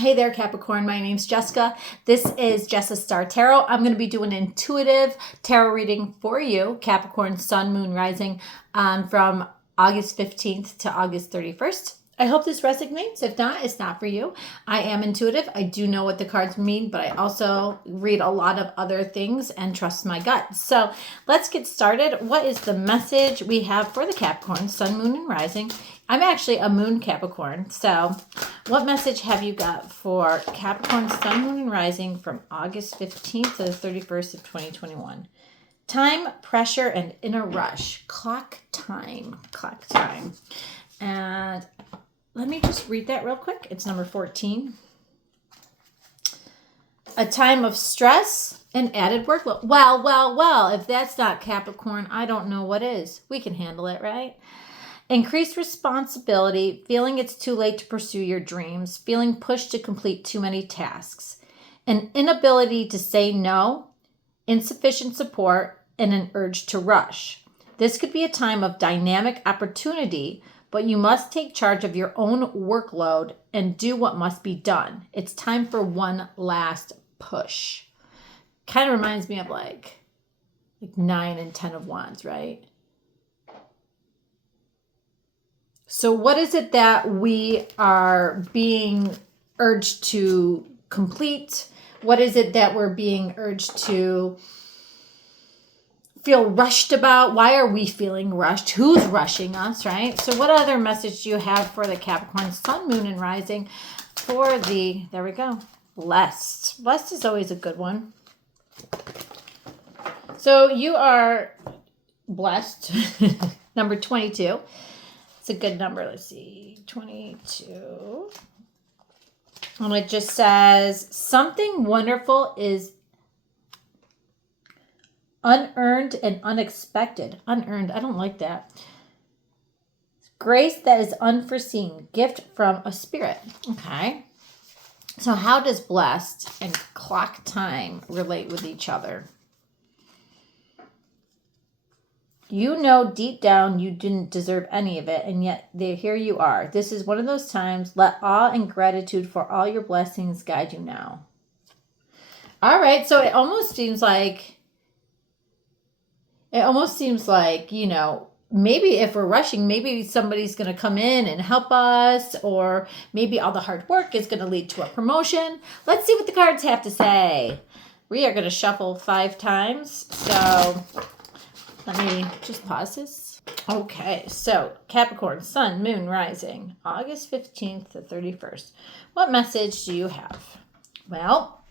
Hey there, Capricorn. My name's Jessica. This is Jessa Star Tarot. I'm going to be doing an intuitive tarot reading for you, Capricorn, Sun, Moon, Rising, from August 15th to August 31st. I hope this resonates. If not, it's not for you. I am intuitive. I do know what the cards mean, but I also read a lot of other things and trust my gut. So let's get started. What is the message we have for the Capricorn, Sun, Moon, and Rising? I'm actually a Moon Capricorn. So what message have you got for Capricorn, Sun, Moon, and Rising from August 15th to the 31st of 2021? Time, pressure, and inner rush. Clock time. And let me just read that real quick. It's number 14. A time of stress and added workload. Well, if that's not Capricorn, I don't know what is. We can handle it, right? Increased responsibility, feeling it's too late to pursue your dreams, feeling pushed to complete too many tasks, an inability to say no, insufficient support, and an urge to rush. This could be a time of dynamic opportunity, but you must take charge of your own workload and do what must be done. It's time for one last push. Kind of reminds me of like 9 and 10 of Wands, right? So what is it that we are being urged to complete? What is it that we're being urged to feel rushed about? Why are we feeling rushed? Who's rushing us, right? So what other message do you have for the Capricorn, Sun, Moon, and Rising for the, there we go, blessed. Blessed is always a good one. So you are blessed, number 22. It's a good number. Let's see, 22. And it just says, something wonderful is unearned and unexpected. Unearned. I don't like that. Grace that is unforeseen. Gift from a spirit. Okay. So how does blessed and clock time relate with each other? You know deep down you didn't deserve any of it, and yet here you are. This is one of those times. Let awe and gratitude for all your blessings guide you now. All right. So it almost seems like, you know, maybe if we're rushing, maybe somebody's going to come in and help us, or maybe all the hard work is going to lead to a promotion. Let's see what the cards have to say. We are going to shuffle 5 times. So let me just pause this. Okay, so Capricorn, Sun, Moon, Rising, August 15th to 31st. What message do you have? Well,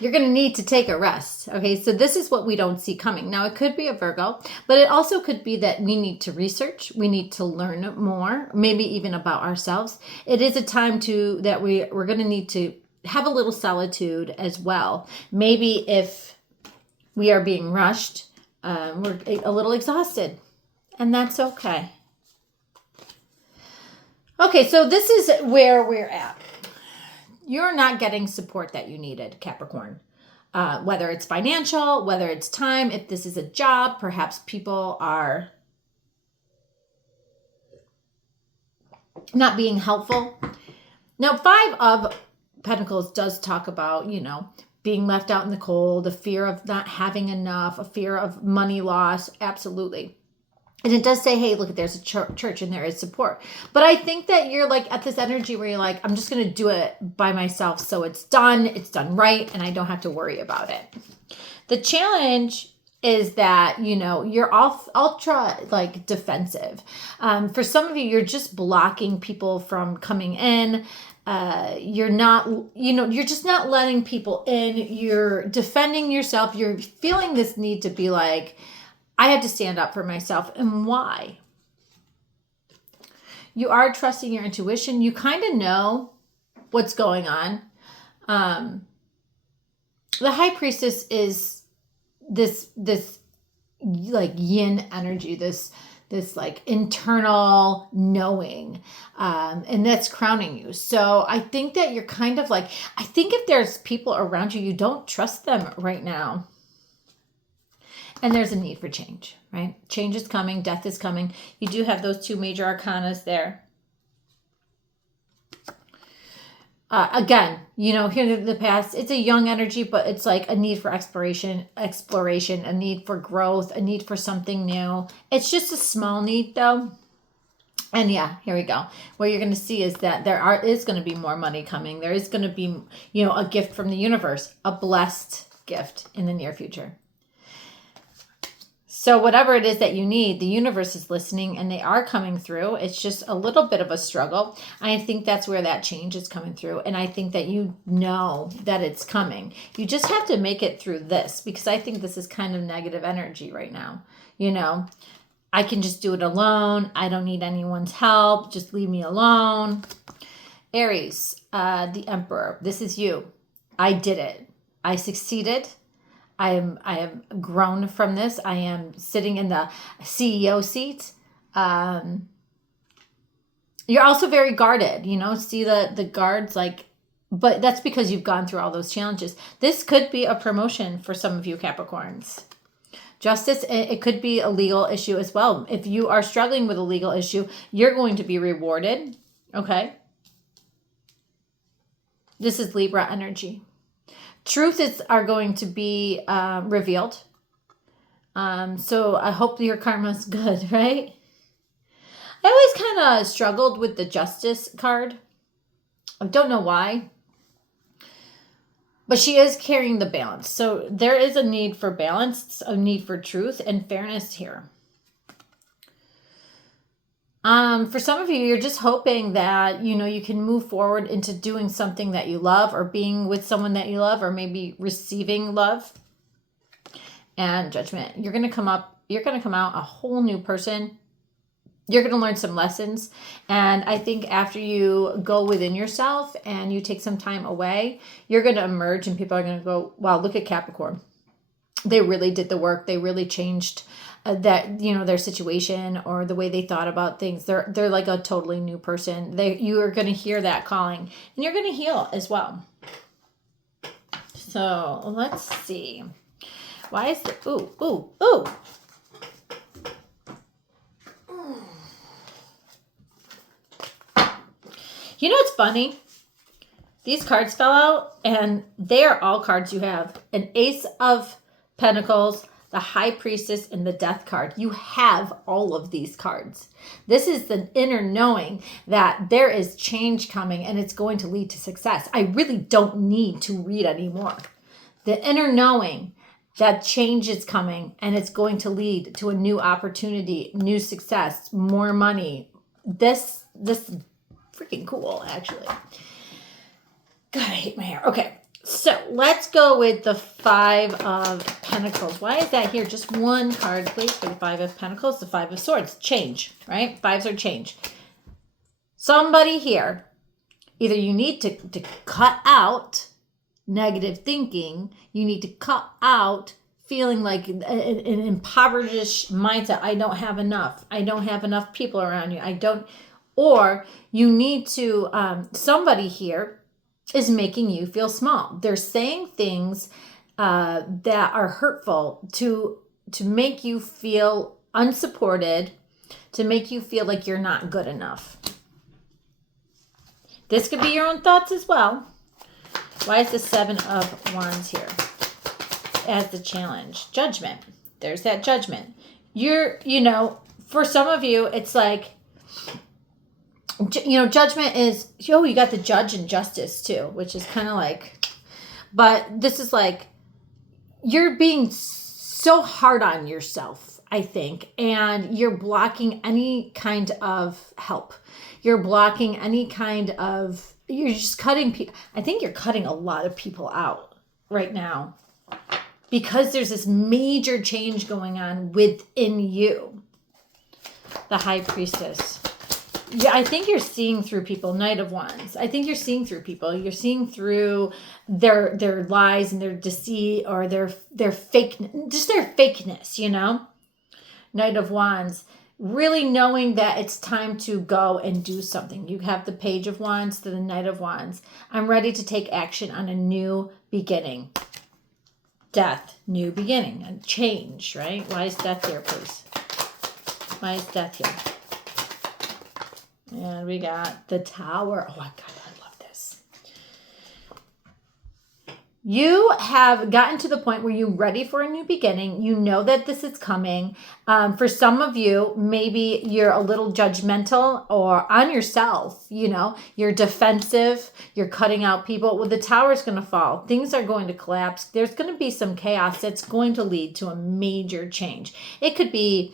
you're going to need to take a rest. Okay, so this is what we don't see coming. Now, it could be a Virgo, but it also could be that we need to research. We need to learn more, maybe even about ourselves. It is a time that we're going to need to have a little solitude as well. Maybe if we are being rushed, we're a little exhausted, and that's okay. Okay, so this is where we're at. You're not getting support that you needed, Capricorn. Whether it's financial, whether it's time, if this is a job, perhaps people are not being helpful. Now, 5 of Pentacles does talk about, you know, being left out in the cold, a fear of not having enough, a fear of money loss. Absolutely. And it does say, hey, look, there's a church and there is support. But I think that you're like at this energy where you're like, I'm just going to do it by myself. So it's done right, and I don't have to worry about it. The challenge is that, you know, you're ultra like defensive. For some of you, you're just blocking people from coming in. You're not, you know, you're just not letting people in. You're defending yourself. You're feeling this need to be like, I had to stand up for myself. And why? You are trusting your intuition. You kind of know what's going on. The High Priestess is this like yin energy, this like internal knowing, and that's crowning you. So I think that you're kind of like, I think if there's people around you, you don't trust them right now. And there's a need for change, right? Change is coming. Death is coming. You do have those 2 major arcanas there. again, you know, here in the past, it's a young energy, but it's like a need for exploration, a need for growth, a need for something new. It's just a small need though. And yeah, here we go. What you're going to see is that is going to be more money coming. There is going to be, you know, a gift from the universe, a blessed gift in the near future. So whatever it is that you need, the universe is listening and they are coming through. It's just a little bit of a struggle. I think that's where that change is coming through. And I think that you know that it's coming. You just have to make it through this, because I think this is kind of negative energy right now. You know, I can just do it alone. I don't need anyone's help. Just leave me alone. Aries, the Emperor. This is you. I did it. I succeeded. I have grown from this. I am sitting in the CEO seat. You're also very guarded, you know, see the guards, like, but that's because you've gone through all those challenges. This could be a promotion for some of you Capricorns. Justice, it could be a legal issue as well. If you are struggling with a legal issue, you're going to be rewarded. Okay. This is Libra energy. Truths are going to be revealed. So I hope your karma's good, right? I always kind of struggled with the Justice card. I don't know why. But she is carrying the balance. So there is a need for balance, a need for truth and fairness here. For some of you, you're just hoping that, you know, you can move forward into doing something that you love, or being with someone that you love, or maybe receiving love. And Judgment. You're going to come out a whole new person. You're going to learn some lessons. And I think after you go within yourself and you take some time away, you're going to emerge and people are going to go, wow, look at Capricorn. They really did the work. They really changed that, you know, their situation or the way they thought about things. They're like a totally new person. You are going to hear that calling, and you're going to heal as well. So let's see. Why is the, ooh. You know what's funny? These cards fell out, and they are all cards you have. An Ace of Pentacles, the High Priestess, and the Death card. You have all of these cards. This is the inner knowing that there is change coming and it's going to lead to success. I really don't need to read anymore. The inner knowing that change is coming and it's going to lead to a new opportunity, new success, more money. This is freaking cool, actually. God, I hate my hair. Okay. So let's go with the Five of Pentacles. Why is that here? Just one card, please, for the Five of Pentacles. The Five of Swords. Change, right? Fives are change. Somebody here, either you need to cut out negative thinking. You need to cut out feeling like an impoverished mindset. I don't have enough. I don't have enough people around you. Or you need to, somebody here is making you feel small. They're saying things that are hurtful to make you feel unsupported, to make you feel like you're not good enough. This could be your own thoughts as well. Why is the Seven of Wands here as the challenge? Judgment. There's that judgment. For some of you, it's like, judgment is, you got the Judge and Justice too, which is kind of like, but this is like, you're being so hard on yourself, I think, and you're blocking any kind of help. You're blocking any kind of, you're just cutting people. I think you're cutting a lot of people out right now because there's this major change going on within you. The High Priestess. Yeah, I think you're seeing through people. Knight of Wands. I think you're seeing through people. You're seeing through their lies and their deceit, or their fake, just their fakeness, Knight of Wands. Really knowing that it's time to go and do something. You have the Page of Wands to the Knight of Wands. I'm ready to take action on a new beginning. Death, new beginning, and change, right? Why is Death here, please? Why is Death here? And we got the Tower. Oh my God, I love this. You have gotten to the point where you're ready for a new beginning. You know that this is coming. For some of you, maybe you're a little judgmental or on yourself. You're defensive. You're cutting out people. Well, the tower is going to fall. Things are going to collapse. There's going to be some chaos that's going to lead to a major change. It could be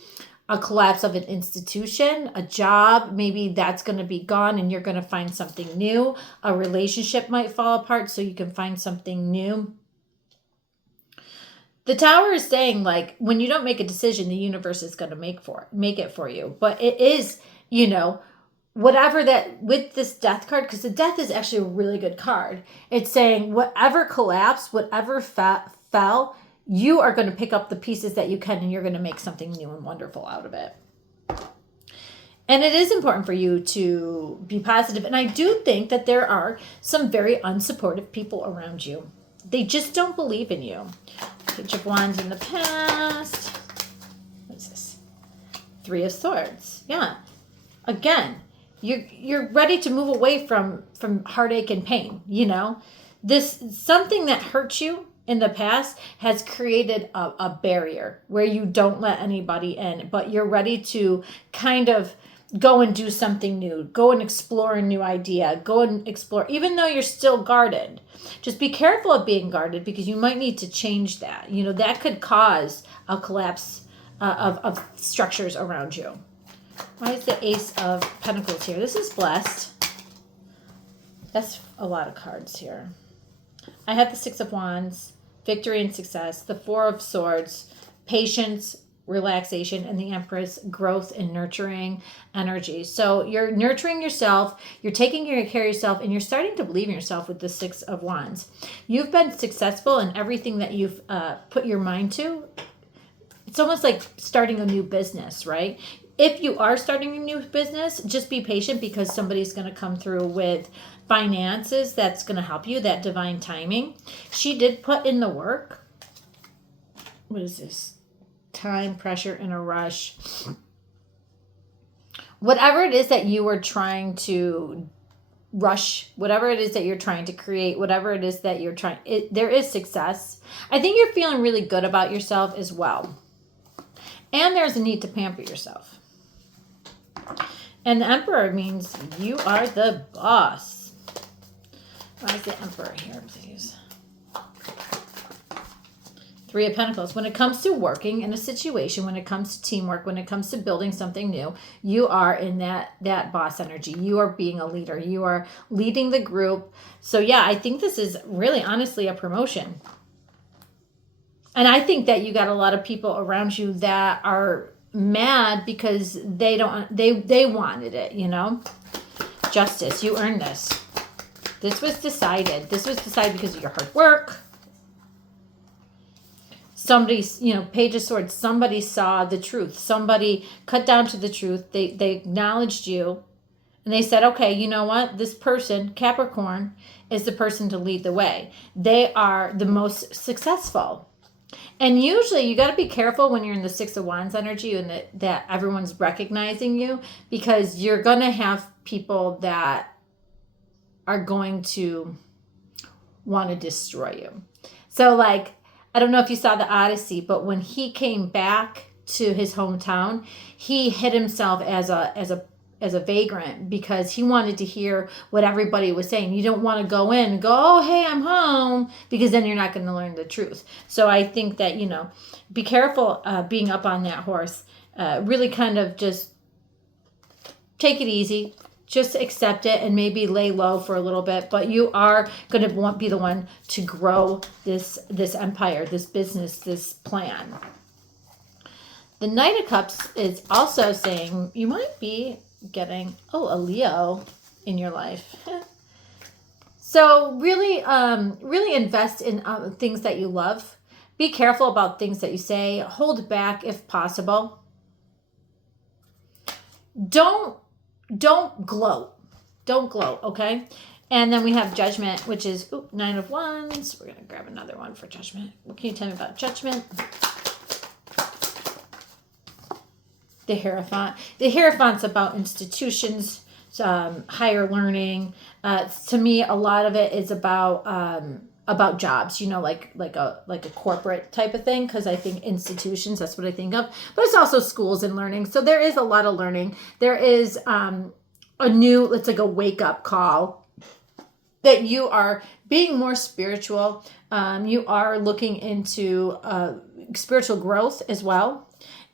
a collapse of an institution, a job, maybe that's going to be gone and you're going to find something new. A relationship might fall apart so you can find something new. The tower is saying, like, when you don't make a decision, the universe is going to make it for you. But it is, whatever that, with this death card, because the death is actually a really good card. It's saying whatever collapsed, whatever fell, you are going to pick up the pieces that you can and you're going to make something new and wonderful out of it. And it is important for you to be positive. And I do think that there are some very unsupportive people around you. They just don't believe in you. Page of Wands in the past. What is this? Three of Swords. Yeah. Again, you're ready to move away from heartache and pain. This something that hurts you in the past has created a barrier where you don't let anybody in, but you're ready to kind of go and do something new, go and explore a new idea, go and explore, even though you're still guarded. Just be careful of being guarded because you might need to change that. That could cause a collapse of structures around you. Why is the Ace of Pentacles here? This is blessed. That's a lot of cards here. I have the Six of Wands, victory and success, the Four of Swords, patience, relaxation, and the Empress, growth and nurturing energy. So you're nurturing yourself, you're taking care of yourself, and you're starting to believe in yourself with the Six of Wands. You've been successful in everything that you've put your mind to. It's almost like starting a new business, right? If you are starting a new business, just be patient because somebody's going to come through with finances that's going to help you, that divine timing. She did put in the work. What is this? Time, pressure, and a rush. Whatever it is that you are trying to rush, whatever it is that you're trying to create, whatever it is that you're trying, there is success. I think you're feeling really good about yourself as well. And there's a need to pamper yourself. And the Emperor means you are the boss. Why is the Emperor here, please? Three of Pentacles. When it comes to working in a situation, when it comes to teamwork, when it comes to building something new, you are in that boss energy. You are being a leader. You are leading the group. So yeah, I think this is really honestly a promotion. And I think that you got a lot of people around you that are mad because they wanted it, Justice, you earned this. This was decided. This was decided because of your hard work. Somebody's, Page of Swords, somebody saw the truth. Somebody cut down to the truth. They acknowledged you. And they said, okay, you know what? This person, Capricorn, is the person to lead the way. They are the most successful. And usually you got to be careful when you're in the Six of Wands energy and that everyone's recognizing you, because you're going to have people that are going to want to destroy you. So I don't know if you saw the Odyssey, but when he came back to his hometown, he hid himself as a vagrant because he wanted to hear what everybody was saying. You don't want to go in and go, oh, hey, I'm home, because then you're not going to learn the truth. So I think that, be careful being up on that horse. Really kind of just take it easy. Just accept it and maybe lay low for a little bit. But you are going to be the one to grow this empire, this business, this plan. The Knight of Cups is also saying you might be getting a Leo in your life. So really invest in things that you love. Be careful about things that you say. Hold back if possible. Don't gloat. Don't gloat, okay? And then we have Judgment, which is Nine of Wands. We're going to grab another one for Judgment. What can you tell me about Judgment? The Hierophant. The Hierophant's about institutions, higher learning. To me, a lot of it is about about jobs, like a corporate type of thing, because I think institutions, that's what I think of. But it's also schools and learning. So there is a lot of learning. There is it's like a wake up call that you are being more spiritual. You are looking into spiritual growth as well.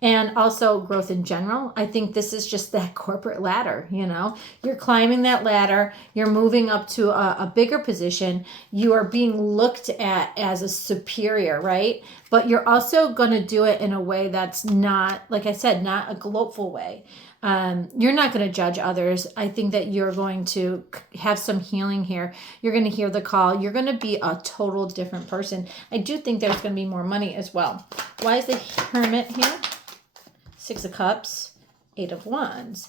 And also growth in general. I think this is just that corporate ladder, You're climbing that ladder. You're moving up to a bigger position. You are being looked at as a superior, right? But you're also going to do it in a way that's not, like I said, not a gloatful way. You're not going to judge others. I think that you're going to have some healing here. You're going to hear the call. You're going to be a total different person. I do think there's going to be more money as well. Why is the Hermit here? 6 of Cups, 8 of Wands.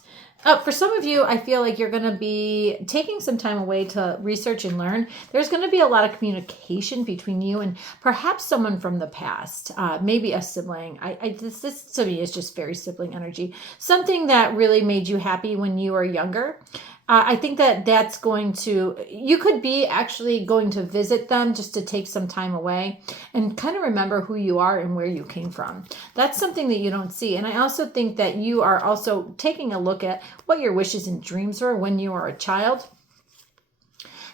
For some of you, I feel like you're going to be taking some time away to research and learn. There's going to be a lot of communication between you and perhaps someone from the past, maybe a sibling. This to me is just very sibling energy. Something that really made you happy when you were younger. I think that's you could be actually going to visit them just to take some time away and kind of remember who you are and where you came from. That's something that you don't see. And I also think that you are also taking a look at what your wishes and dreams were when you were a child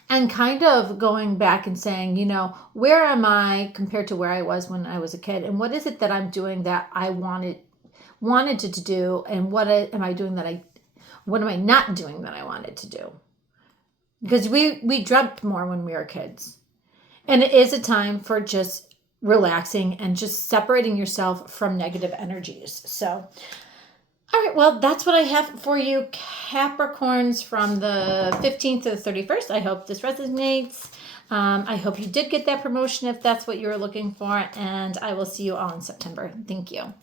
and kind of going back and saying, where am I compared to where I was when I was a kid? And what is it that I'm doing that I wanted to do? And what am I doing what am I not doing that I wanted to do? Because we dreamt more when we were kids. And it is a time for just relaxing and just separating yourself from negative energies. So, all right, well, that's what I have for you, Capricorns, from the 15th to the 31st. I hope this resonates. I hope you did get that promotion if that's what you were looking for. And I will see you all in September. Thank you.